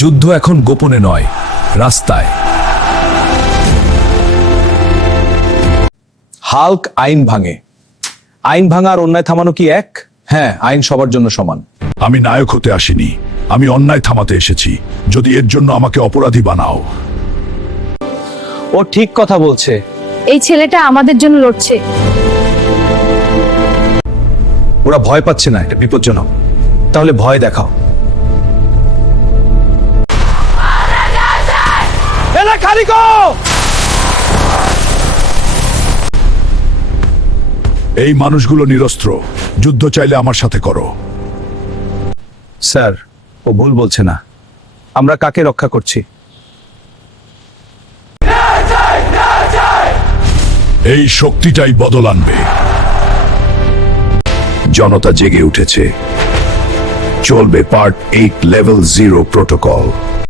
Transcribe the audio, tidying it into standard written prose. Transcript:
যুদ্ধ এখন গোপনে নয়, রাস্তায়। হাল্ক আইন ভাঙে। আইন ভাঙা আর অন্যায় থামানো কি এক? হ্যাঁ, আইন সবার জন্য সমান। আমি নায়ক হতে আসিনি, আমি অন্যায় থামাতে এসেছি। যদি এর জন্য আমাকে অপরাধী বানাও। ও ঠিক কথা বলছে। এই ছেলেটা আমাদের জন্য লড়ছে। ওরা ভয় পাচ্ছে না, এটা বিপজ্জনক। তাহলে ভয় দেখাও। এই মানুষগুলো নিরস্ত্র, যুদ্ধ চাইলে আমার সাথে করো। স্যার, ও ভুল বলছে না। আমরা কাকে রক্ষা করছি? এই শক্তিটাই বদল আনবে। জনতা জেগে উঠেছে। চলবে পার্ট 8 লেভেল 0 প্রোটোকল।